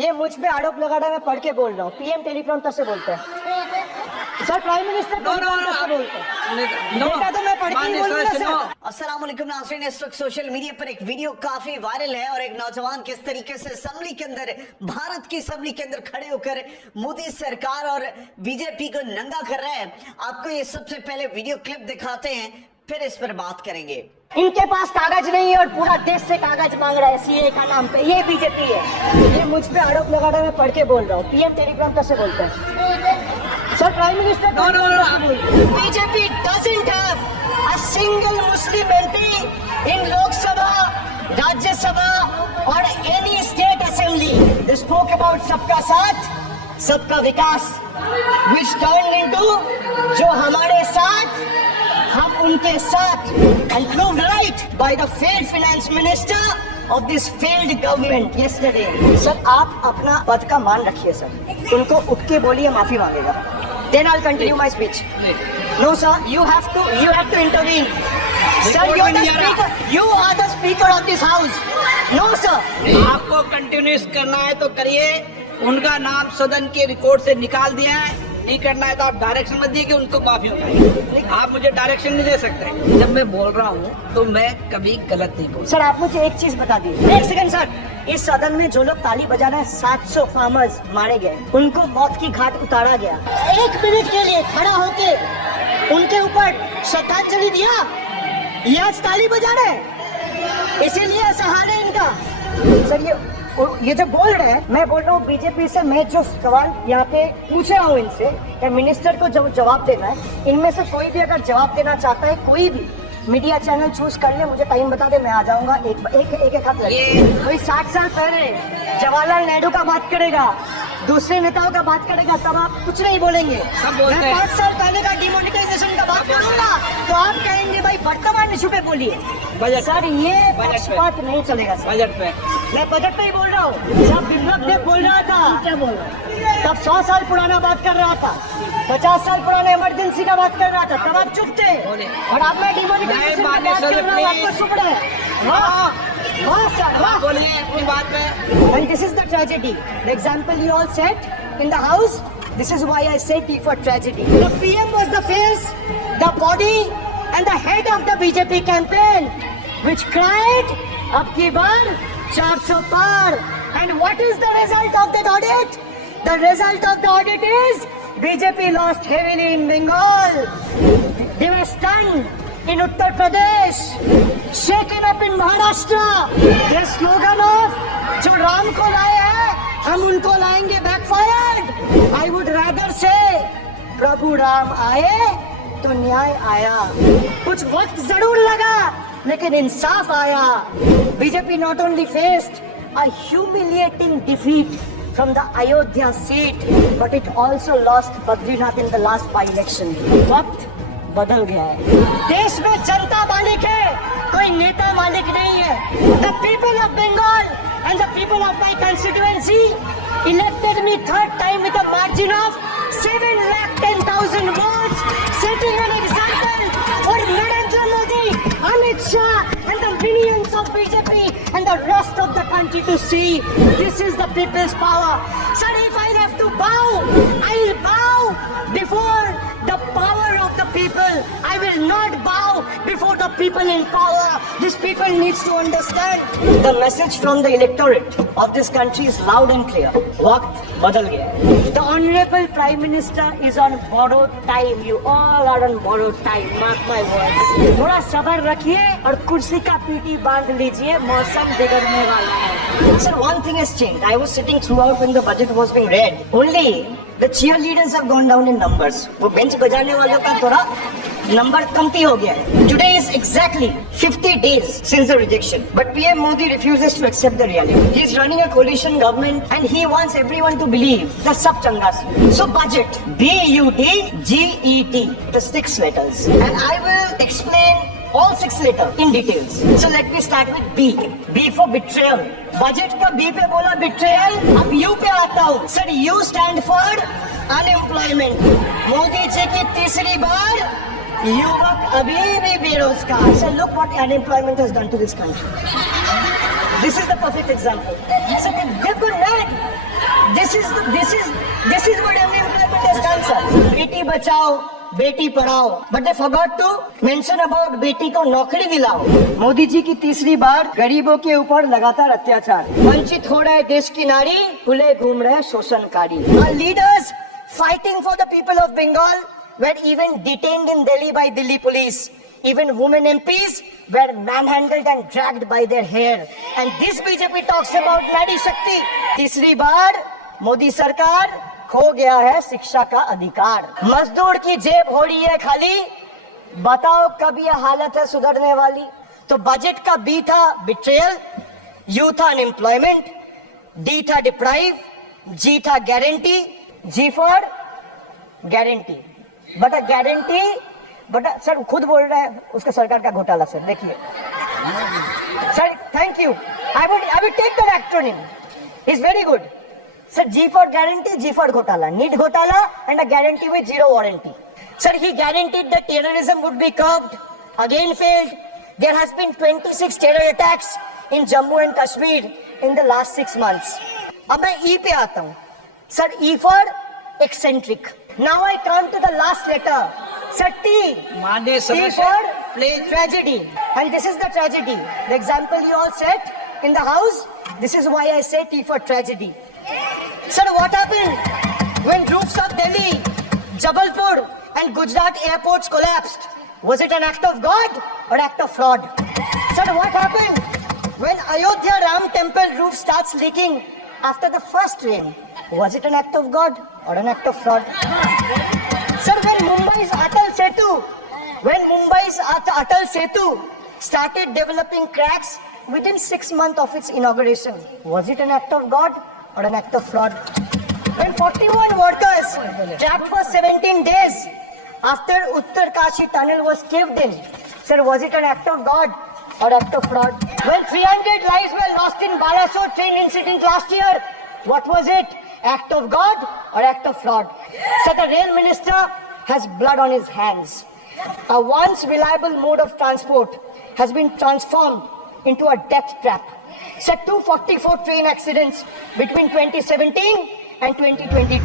ये मुझ पे आरोप लगा रहा है, मैं पढ़ के बोल रहा हूँ। पीएम टेलीप्रॉम्प्टर से बोलते हैं सर, प्राइम मिनिस्टर टेलीप्रॉम्प्टर से बोलते हैं। बेटा तो मैं पढ़ के ही बोलूंगा सर। अस्सलाम वालेकुम नाज़रीन, इस वक्त सोशल मीडिया पर एक वीडियो काफी वायरल है और एक नौजवान किस तरीके से असेंबली के अंदर, भारत की असेंबली के अंदर खड़े होकर मोदी सरकार और बीजेपी को नंगा कर रहे हैं। आपको ये सबसे पहले वीडियो क्लिप दिखाते हैं, फिर इस पर बात करेंगे। इनके पास कागज नहीं है और पूरा देश से कागज मांग रहा है सीए का नाम पे। ये बीजेपी है। ये मुझ पे आरोप लगा रहा है, मैं पढ़ के बोल रहा हूँ। पीएम टेलीप्रॉम्प्टर से बोलते हैं sir, prime minister BJP doesn't have a single Muslim MP in Lok Sabha, Rajya Sabha और any state assembly. They spoke about सबका साथ सबका विकास, which turned into जो हमारे साथ हम उनके साथ, and proved right by the failed finance minister of this failed government yesterday. Sir आप अपना पद का मान रखिए सर, उनको उठ के बोलिए माफी मांगेगा। Then I'll continue my speech. No sir, you have to intervene. Sir, you are the speaker of this house. No sir. आपको कंटिन्यूस करना है तो करिए, उनका नाम सदन के रिकॉर्ड से निकाल दिया है। नहीं करना है तो आप डायरेक्शन मत दिए कि उनको माफी उठाइए। आप मुझे डायरेक्शन नहीं दे सकते। जब मैं बोल रहा हूँ तो मैं कभी गलत नहीं बोल। सर आप मुझे एक चीज बता दीजिए, एक सेकंड सर। इस सदन में जो लोग ताली बजा रहे हैं, 700 फार्मर्स मारे गए, उनको मौत की घाट उतारा गया। 1 मिनट के लिए खड़ा होके उनके ऊपर श्रद्धांजलि दिया, ये आज ताली बजा रहे हैं, इसीलिए ऐसा हाल है इनका। सर ये जो बोल रहे हैं, मैं बोल रहा हूँ बीजेपी से, मैं जो सवाल यहाँ पे पूछ रहा हूँ इनसे, कि मिनिस्टर को जब जवाब देना है, इनमें से कोई भी अगर जवाब देना चाहता है, कोई भी मीडिया चैनल चूज कर ले, मुझे टाइम बता दे, मैं आ जाऊंगा। एक हाथ लगे। कोई 60 साल पहले जवाहरलाल नेहरू का बात करेगा, दूसरे नेताओं का बात करेगा, तब आप कुछ नहीं बोलेंगे। मैं 5 साल पहले का डिमोनेटाइजेशन का बात करूंगा तो आप कहेंगे भाई वर्तमान इशू पे बोलिए। सर ये पक्षपात नहीं चलेगा सर। बजट पे मैं बजट पे ही बोल रहा हूँ। जब बिप्लब देव बोल रहा था, क्या बोल रहा है, तब 100 साल पुराना बात कर रहा था, 50 साल पुराने इमरजेंसी का बात कर रहा था, तब आप चुप थे। और अब मैं डिमोनेटाइजेशन का बात कर रहा हूँ, आपको चुप रहे। वाह सर, वाह। बोलिए अपनी बात में। And this is the tragedy. The example you all set in the house. This is why I say T for tragedy. The PM was the face, the body, and the head of the BJP campaign, which cried, "Ab ki baar 400 par." And what is the result of that audit? The result of the audit is BJP lost heavily in Bengal. They were stunned in Uttar Pradesh, shaken up in Maharashtra. Their slogan of जो राम को लाए हैं, हम उनको लाएंगे backfired. I would rather say प्रभु राम आए तो न्याय आया। कुछ वक्त जरूर लगा लेकिन इंसाफ आया। BJP not only faced a humiliating defeat from the Ayodhya seat, but it also lost Badrinath in the last by-election. वक्त बदल गया है। देश में जनता मालिक है, कोई नेता मालिक नहीं है। The people of Bengal and the people of my constituency elected me 3rd time with a margin of 7,10,000 votes, setting an example for Narendra Modi, Amit Shah and the minions of BJP and the rest of the country to see. This is the people's power. Sir, if I have to bow, I will bow before the power of the people. I will not bow before the people in power. This people needs to understand. The message from the electorate of this country is loud and clear. वक्त बदल गया है. The Honorable Prime Minister is on borrowed time. You all are on borrowed time. Mark my words. थोड़ा सब्र रखिए और कुर्सी का पीटी बांध लीजिए, मौसम बिगड़ने वाला है. Sir, one thing has changed. I was sitting throughout when the budget was being read. Only the cheerleaders have gone down in numbers. वो बेंच बजाने वालों का थोड़ा नंबर कमती हो गया है. Today is exactly 50 days since the rejection, but PM Modi refuses to accept the reality. He is running a coalition government and he wants everyone to believe that sab changa se. So budget, BUDGET, the 6 letters, and I will explain all 6 letters in details. So let me start with B. B for betrayal. Budget का B पे बोला betrayal. अब U पे आता हूँ. Sir, U stand for unemployment. Modi जी की तीसरी बार युवक अभी भी बेरोजगार. So look what unemployment has done to this country. This is the perfect example. So they've gone mad. This is what unemployment has done, sir. Beti बचाओ, बेटी Padhao, but they forgot to mention about बेटी को नौकरी दिलाओ. मोदी जी की तीसरी बार गरीबों के ऊपर लगातार अत्याचार. वंचित हो रहा है देश की नारी, खुले घूम रहे शोषणकारी. Our leaders fighting for the people of Bengal were even detained in Delhi by Delhi police. Even women MPs were manhandled and dragged by their hair. And this BJP talks about Nari Shakti. तीसरी बार मोदी सरकार खो गया है शिक्षा का अधिकार. मजदूर की जेब हो रही है खाली. बताओ कब ये हालत है सुधरने वाली. तो बजट का बी था बिट्रेयल, यू था अनएम्प्लॉयमेंट, डी था डिप्राइव, जी था guarantee, G for guarantee. But guarantee but sir खुद बोल रहे हैं उसका सरकार का घोटाला. सर देखिए sir, thank you. I would take the acronym. Is very good. Sir, G for guarantee, G for Ghotala. Need Ghotala and a guarantee with zero warranty. Sir, he guaranteed that terrorism would be curbed. Again failed. There has been 26 terror attacks in Jammu and Kashmir in the last 6 months. अब मैं E पे आता हूँ. Sir, E for eccentric. Now I come to the last letter. Sir, T. मान्य T सदस्य, for please. tragedy. And this is the tragedy. The example you all set in the house. This is why I say T for tragedy. Sir, what happened when roofs of Delhi, Jabalpur and Gujarat airports collapsed? Was it an act of God or act of fraud? Sir, what happened when Ayodhya Ram temple roof starts leaking after the first rain? Was it an act of God or an act of fraud? Sir, when Mumbai's Atal Setu started developing cracks within 6 months of its inauguration, was it an act of God or an act of fraud? When 41 workers trapped for 17 days after Uttar Kashi tunnel was caved in, sir, was it an act of God or act of fraud? When 300 lives were lost in Balasore train incident last year, what was it? Act of God or act of fraud? So the rail minister has blood on his hands. A once reliable mode of transport has been transformed into a death trap. So 244 train accidents between 2017 and 2020.